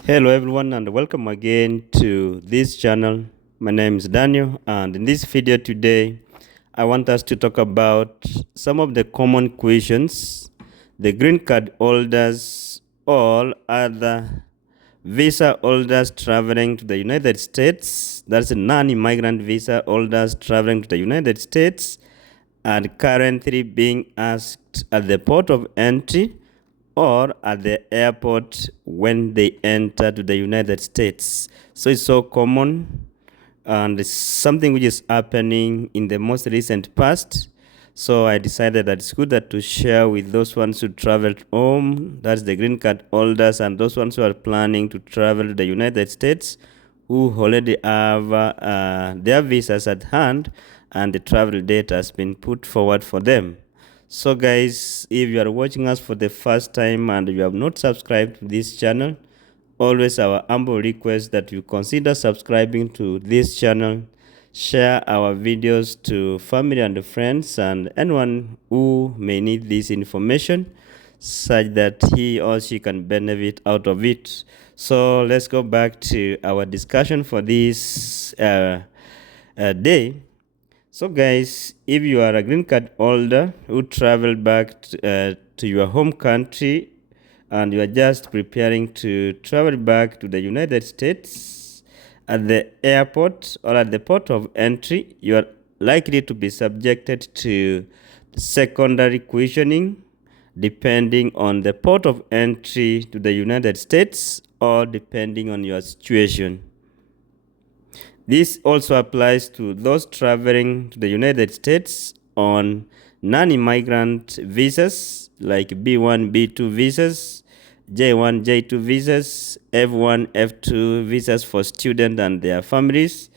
Hello everyone and welcome again to this channel. My name is Daniel, and in this video today I want us to talk about some of the common questions the green card holders or other visa holders traveling to the United States, that's non-immigrant visa holders traveling to the United States, and currently being asked at the port of entry or at the airport when they enter to the United States. So it's so common, and it's something which is happening in the most recent past. So I decided that it's good that to share with those ones who traveled home, that's the green card holders, and those ones who are planning to travel to the United States, who already have their visas at hand and the travel date has been put forward for them. So guys, if you are watching us for the first time and you have not subscribed to this channel, always our humble request that you consider subscribing to this channel, share our videos to family and friends and anyone who may need this information such that he or she can benefit out of it. So let's go back to our discussion for this day. So guys, if you are a green card holder who traveled back to your home country and you are just preparing to travel back to the United States, at the airport or at the port of entry, you are likely to be subjected to secondary questioning depending on the port of entry to the United States or depending on your situation. This also applies to those traveling to the United States on non-immigrant visas like B1, B2 visas, J1, J2 visas, F1, F2 visas for students and their families,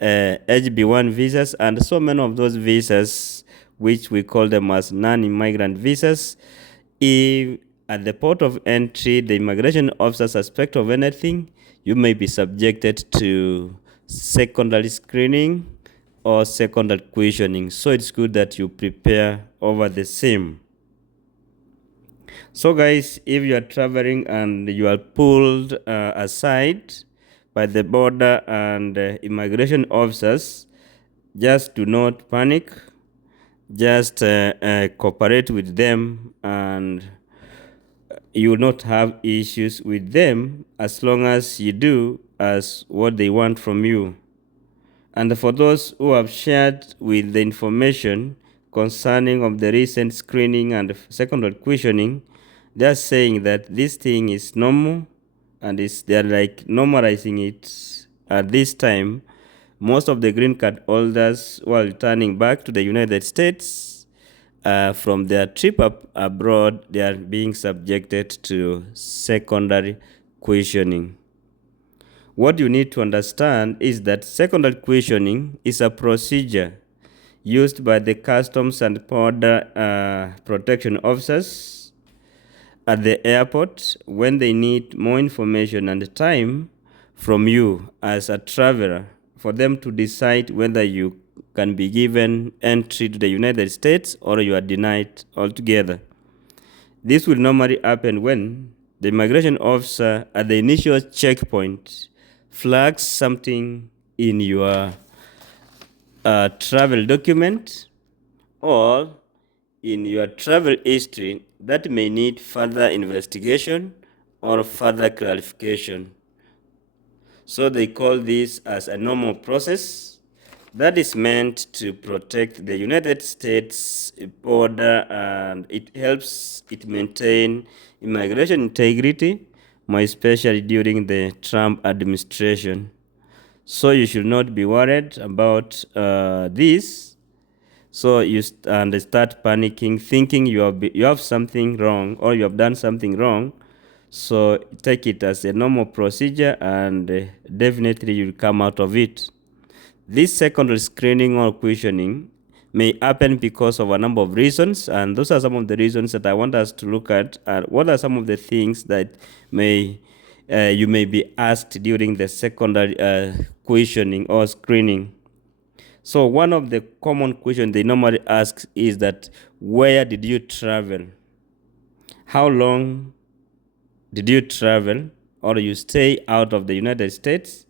HB1 visas, and so many of those visas, which we call them as non-immigrant visas. If at the port of entry, the immigration officer suspects of anything, you may be subjected to secondary screening or secondary questioning. So it's good that you prepare over the same. So guys, if you are traveling and you are pulled aside by the border and immigration officers, just do not panic. Just cooperate with them, and you will not have issues with them as long as you do as what they want from you. And for those who have shared with the information concerning of the recent screening and secondary questioning, they are saying that this thing is normal and they are like normalizing it at this time. Most of the green card holders who are returning back to the United States from their trip abroad, they are being subjected to secondary questioning. What you need to understand is that secondary questioning is a procedure used by the Customs and Border Protection officers at the airport when they need more information and time from you as a traveler for them to decide whether you can be given entry to the United States or you are denied altogether. This will normally happen when the immigration officer at the initial checkpoint flags something in your travel document or in your travel history that may need further investigation or further clarification. So they call this as a normal process that is meant to protect the United States border, and it helps it maintain immigration integrity, more especially during the Trump administration. So you should not be worried about this. So you start panicking, thinking you have something wrong or you have done something wrong. So take it as a normal procedure, and definitely you'll come out of it. This secondary screening or questioning may happen because of a number of reasons, and those are some of the reasons that I want us to look at. What are some of the things that you may be asked during the secondary questioning or screening? So one of the common questions they normally ask is that, where did you travel? How long did you travel? or you stay out of the United States,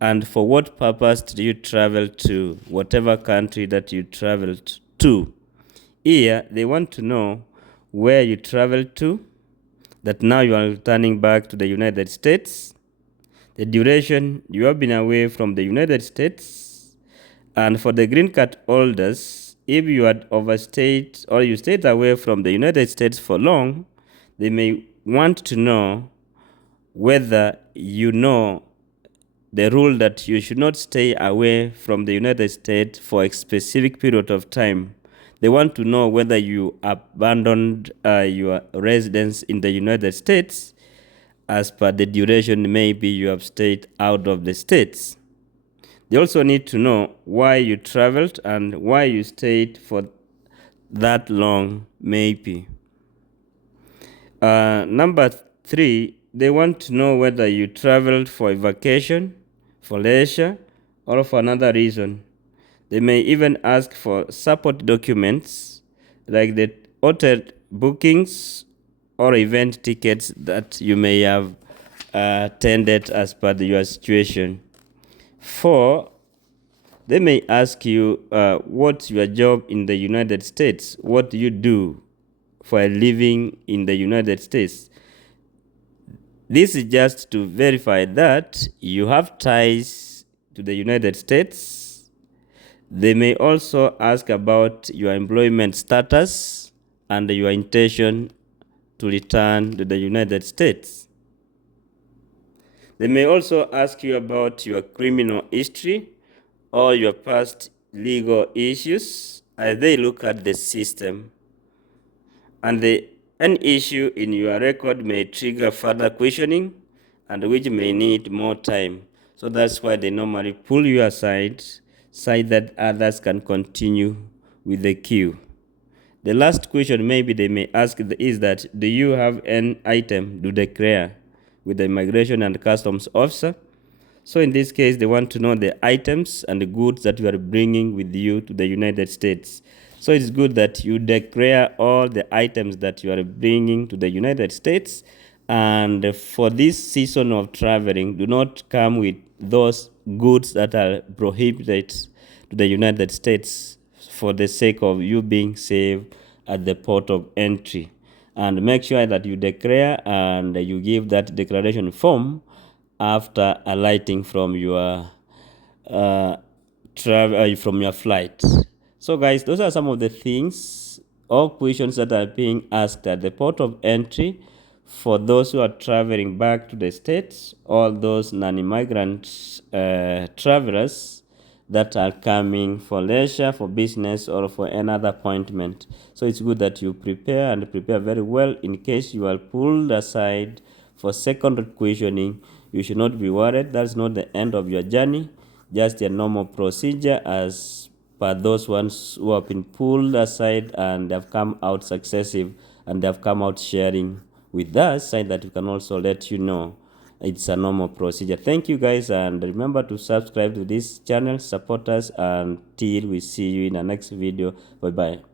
and for what purpose do you travel to whatever country that you traveled to. Here, they want to know where you traveled to, that now you are returning back to the United States, the duration you have been away from the United States, and for the green card holders, if you had overstayed or you stayed away from the United States for long, they may want to know whether you know the rule that you should not stay away from the United States for a specific period of time. They want to know whether you abandoned your residence in the United States as per the duration maybe you have stayed out of the States. They also need to know why you traveled and why you stayed for that long maybe. Number 3, they want to know whether you traveled for a vacation, for leisure, or for another reason. They may even ask for support documents like the hotel bookings or event tickets that you may have attended as per your situation. 4, they may ask you what's your job in the United States? What do you do for a living in the United States? This is just to verify that you have ties to the United States. They may also ask about your employment status and your intention to return to the United States. They may also ask you about your criminal history or your past legal issues as they look at the system. And an issue in your record may trigger further questioning and which may need more time. So that's why they normally pull you aside so that others can continue with the queue. The last question maybe they may ask is that, do you have an item to declare with the Immigration and Customs Officer? So in this case, they want to know the items and the goods that you are bringing with you to the United States. So it's good that you declare all the items that you are bringing to the United States. And for this season of traveling, do not come with those goods that are prohibited to the United States for the sake of you being safe at the port of entry. And make sure that you declare and you give that declaration form after alighting from your from your flight. So guys, those are some of the things or questions that are being asked at the port of entry for those who are traveling back to the States, or those non-immigrant travelers that are coming for leisure, for business, or for another appointment. So it's good that you prepare and prepare very well in case you are pulled aside for second questioning. You should not be worried. That's not the end of your journey, just a normal procedure as per those ones who have been pulled aside and have come out successive and have come out sharing with us, so that we can also let you know it's a normal procedure. Thank you guys, and remember to subscribe to this channel, support us, until we see you in the next video. Bye bye.